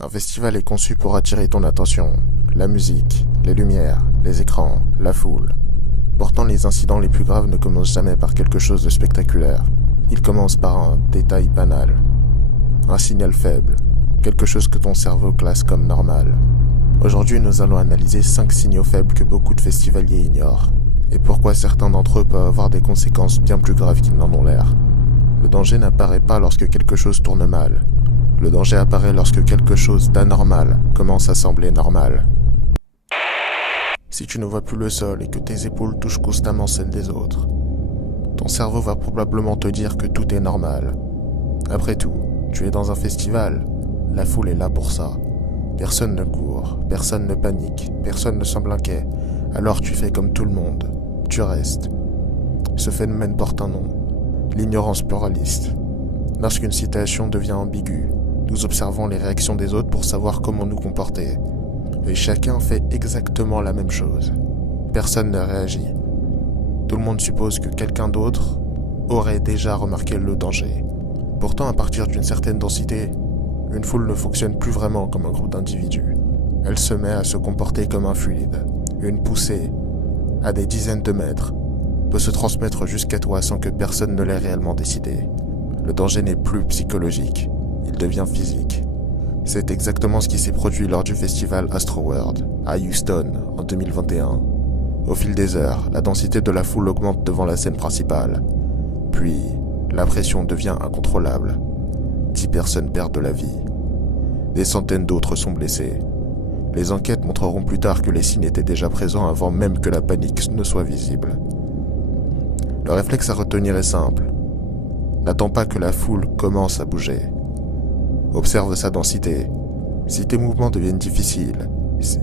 Un festival est conçu pour attirer ton attention. La musique, les lumières, les écrans, la foule. Pourtant, les incidents les plus graves ne commencent jamais par quelque chose de spectaculaire. Ils commencent par un détail banal. Un signal faible. Quelque chose que ton cerveau classe comme normal. Aujourd'hui, nous allons analyser 5 signaux faibles que beaucoup de festivaliers ignorent. Et pourquoi certains d'entre eux peuvent avoir des conséquences bien plus graves qu'ils n'en ont l'air. Le danger n'apparaît pas lorsque quelque chose tourne mal. Le danger apparaît lorsque quelque chose d'anormal commence à sembler normal. Si tu ne vois plus le sol et que tes épaules touchent constamment celles des autres, ton cerveau va probablement te dire que tout est normal. Après tout, tu es dans un festival, la foule est là pour ça. Personne ne court, personne ne panique, personne ne semble inquiet, alors tu fais comme tout le monde, tu restes. Ce phénomène porte un nom, l'ignorance pluraliste. Lorsqu'une situation devient ambiguë, nous observons les réactions des autres pour savoir comment nous comporter. Et chacun fait exactement la même chose. Personne ne réagit. Tout le monde suppose que quelqu'un d'autre aurait déjà remarqué le danger. Pourtant, à partir d'une certaine densité, une foule ne fonctionne plus vraiment comme un groupe d'individus. Elle se met à se comporter comme un fluide. Une poussée, à des dizaines de mètres, peut se transmettre jusqu'à toi sans que personne ne l'ait réellement décidé. Le danger n'est plus psychologique, il devient physique. C'est exactement ce qui s'est produit lors du festival Astroworld, à Houston, en 2021. Au fil des heures, la densité de la foule augmente devant la scène principale. Puis, la pression devient incontrôlable. 10 personnes perdent la vie. Des centaines d'autres sont blessées. Les enquêtes montreront plus tard que les signes étaient déjà présents avant même que la panique ne soit visible. Le réflexe à retenir est simple. N'attends pas que la foule commence à bouger. Observe sa densité. Si tes mouvements deviennent difficiles,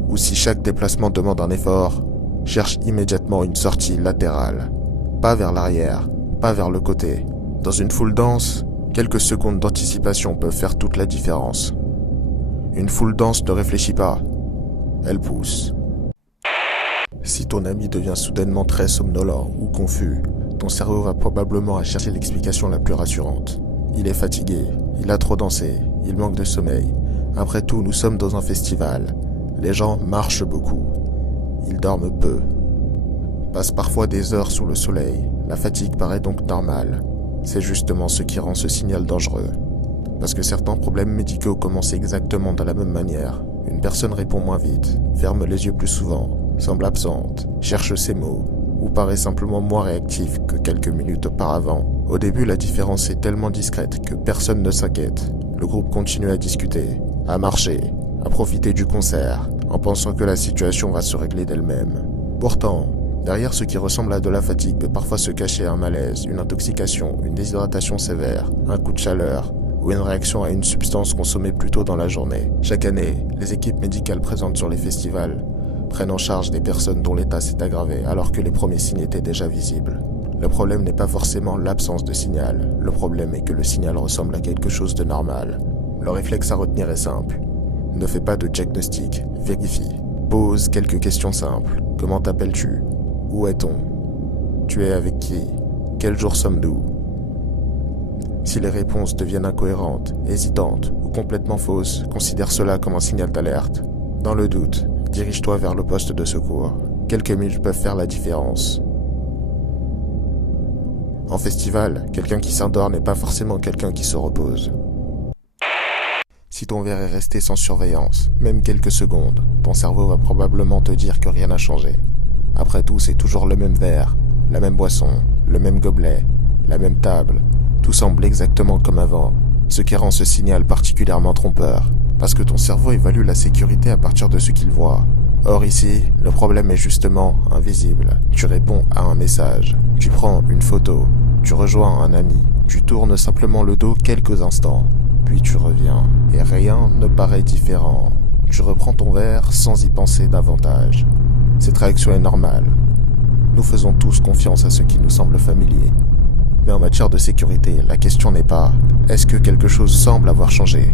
ou si chaque déplacement demande un effort, cherche immédiatement une sortie latérale. Pas vers l'arrière, pas vers le côté. Dans une foule dense, quelques secondes d'anticipation peuvent faire toute la différence. Une foule dense ne réfléchit pas, elle pousse. Si ton ami devient soudainement très somnolent ou confus, ton cerveau va probablement chercher l'explication la plus rassurante. Il est fatigué, il a trop dansé, il manque de sommeil. Après tout, nous sommes dans un festival. Les gens marchent beaucoup. Ils dorment peu. Passent parfois des heures sous le soleil. La fatigue paraît donc normale. C'est justement ce qui rend ce signal dangereux. Parce que certains problèmes médicaux commencent exactement de la même manière. Une personne répond moins vite, ferme les yeux plus souvent, semble absente, cherche ses mots, ou paraît simplement moins réactif que quelques minutes auparavant. Au début, la différence est tellement discrète que personne ne s'inquiète. Le groupe continue à discuter, à marcher, à profiter du concert, en pensant que la situation va se régler d'elle-même. Pourtant, derrière ce qui ressemble à de la fatigue peut parfois se cacher un malaise, une intoxication, une déshydratation sévère, un coup de chaleur, ou une réaction à une substance consommée plus tôt dans la journée. Chaque année, les équipes médicales présentes sur les festivals prennent en charge des personnes dont l'état s'est aggravé alors que les premiers signes étaient déjà visibles. Le problème n'est pas forcément l'absence de signal, le problème est que le signal ressemble à quelque chose de normal. Le réflexe à retenir est simple. Ne fais pas de diagnostic, vérifie. Pose quelques questions simples. Comment t'appelles-tu? Où est-on? Tu es avec qui? Quel jour sommes-nous? Si les réponses deviennent incohérentes, hésitantes ou complètement fausses, considère cela comme un signal d'alerte. Dans le doute, dirige-toi vers le poste de secours. Quelques minutes peuvent faire la différence. En festival, quelqu'un qui s'endort n'est pas forcément quelqu'un qui se repose. Si ton verre est resté sans surveillance, même quelques secondes, ton cerveau va probablement te dire que rien n'a changé. Après tout, c'est toujours le même verre, la même boisson, le même gobelet, la même table. Tout semble exactement comme avant, ce qui rend ce signal particulièrement trompeur, parce que ton cerveau évalue la sécurité à partir de ce qu'il voit. Or ici, le problème est justement invisible. Tu réponds à un message, tu prends une photo, tu rejoins un ami, tu tournes simplement le dos quelques instants, puis tu reviens, et rien ne paraît différent. Tu reprends ton verre sans y penser davantage. Cette réaction est normale. Nous faisons tous confiance à ce qui nous semble familier. Mais en matière de sécurité, la question n'est pas « est-ce que quelque chose semble avoir changé ?»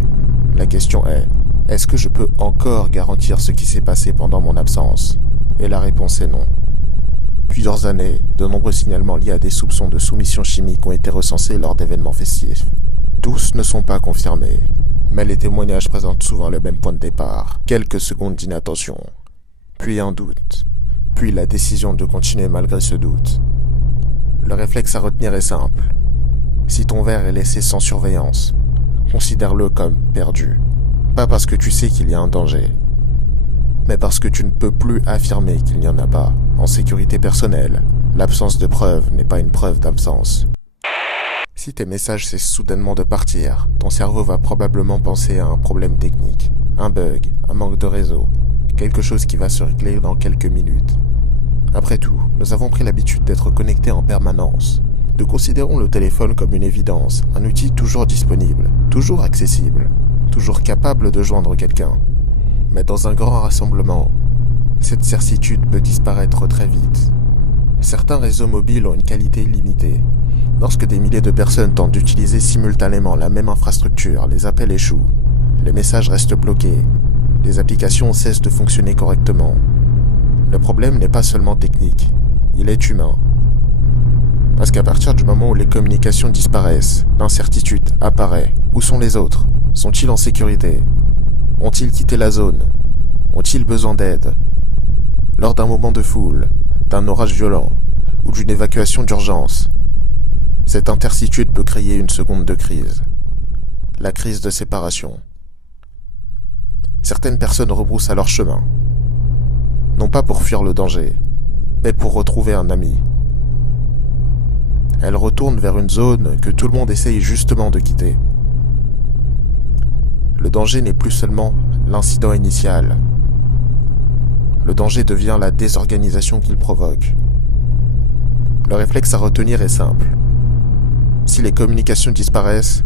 La question est « est-ce que je peux encore garantir ce qui s'est passé pendant mon absence ?» Et la réponse est non. Plusieurs années, de nombreux signalements liés à des soupçons de soumission chimique ont été recensés lors d'événements festifs. Tous ne sont pas confirmés, Mais les témoignages présentent souvent le même point de départ. Quelques secondes d'inattention, puis un doute, puis la décision de continuer malgré ce doute. Le réflexe à retenir est simple. Si ton verre est laissé sans surveillance, considère-le comme perdu. Pas parce que tu sais qu'il y a un danger, mais parce que tu ne peux plus affirmer qu'il n'y en a pas. En sécurité personnelle, l'absence de preuve n'est pas une preuve d'absence. Si tes messages cessent soudainement de partir, ton cerveau va probablement penser à un problème technique, un bug, un manque de réseau, quelque chose qui va se régler dans quelques minutes. Après tout, nous avons pris l'habitude d'être connectés en permanence. Nous considérons le téléphone comme une évidence, un outil toujours disponible, toujours accessible, toujours capable de joindre quelqu'un. Mais dans un grand rassemblement, cette certitude peut disparaître très vite. Certains réseaux mobiles ont une qualité limitée. Lorsque des milliers de personnes tentent d'utiliser simultanément la même infrastructure, les appels échouent, les messages restent bloqués, les applications cessent de fonctionner correctement. Le problème n'est pas seulement technique, il est humain. Parce qu'à partir du moment où les communications disparaissent, l'incertitude apparaît. Où sont les autres? Sont-ils en sécurité? Ont-ils quitté la zone? Ont-ils besoin d'aide? Lors d'un moment de foule, d'un orage violent ou d'une évacuation d'urgence, cette intercitude peut créer une seconde de crise. La crise de séparation. Certaines personnes rebroussent alors chemin. Non pas pour fuir le danger, mais pour retrouver un ami. Elles retournent vers une zone que tout le monde essaye justement de quitter. Le danger n'est plus seulement l'incident initial. Le danger devient la désorganisation qu'il provoque. Le réflexe à retenir est simple. Si les communications disparaissent,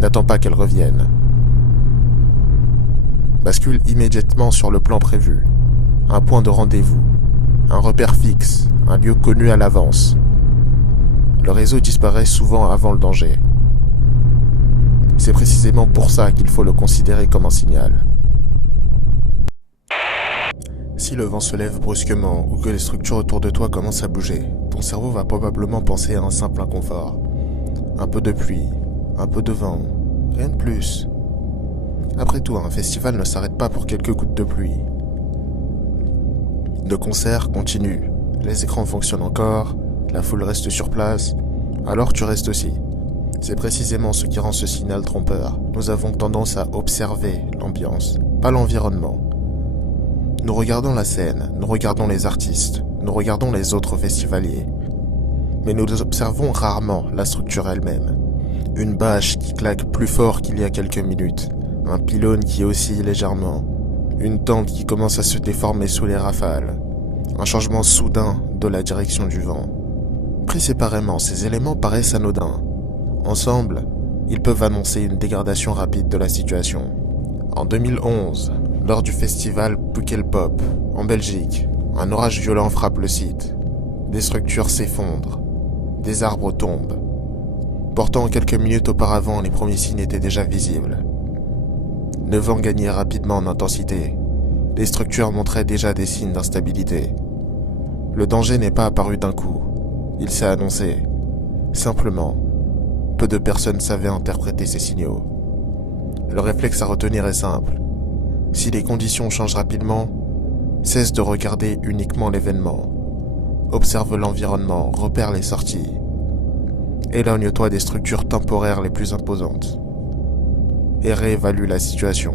n'attends pas qu'elles reviennent. Bascule immédiatement sur le plan prévu, un point de rendez-vous, un repère fixe, un lieu connu à l'avance. Le réseau disparaît souvent avant le danger. C'est précisément pour ça qu'il faut le considérer comme un signal. Si le vent se lève brusquement ou que les structures autour de toi commencent à bouger, ton cerveau va probablement penser à un simple inconfort. Un peu de pluie, un peu de vent, rien de plus. Après tout, un festival ne s'arrête pas pour quelques gouttes de pluie. Le concert continue, les écrans fonctionnent encore, la foule reste sur place, alors tu restes aussi. C'est précisément ce qui rend ce signal trompeur. Nous avons tendance à observer l'ambiance, pas l'environnement. Nous regardons la scène, nous regardons les artistes, nous regardons les autres festivaliers. Mais nous observons rarement la structure elle-même. Une bâche qui claque plus fort qu'il y a quelques minutes, un pylône qui oscille légèrement, une tente qui commence à se déformer sous les rafales, un changement soudain de la direction du vent. Pris séparément, ces éléments paraissent anodins. Ensemble, ils peuvent annoncer une dégradation rapide de la situation. En 2011, lors du festival Pukkelpop, en Belgique, un orage violent frappe le site. Des structures s'effondrent, des arbres tombent. Pourtant, quelques minutes auparavant, les premiers signes étaient déjà visibles. Le vent gagnait rapidement en intensité. Les structures montraient déjà des signes d'instabilité. Le danger n'est pas apparu d'un coup. Il s'est annoncé. Simplement, peu de personnes savaient interpréter ces signaux. Le réflexe à retenir est simple. Si les conditions changent rapidement, cesse de regarder uniquement l'événement. Observe l'environnement, repère les sorties. Éloigne-toi des structures temporaires les plus imposantes. Et réévalue la situation.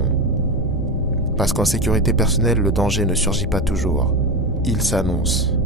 Parce qu'en sécurité personnelle, le danger ne surgit pas toujours. Il s'annonce.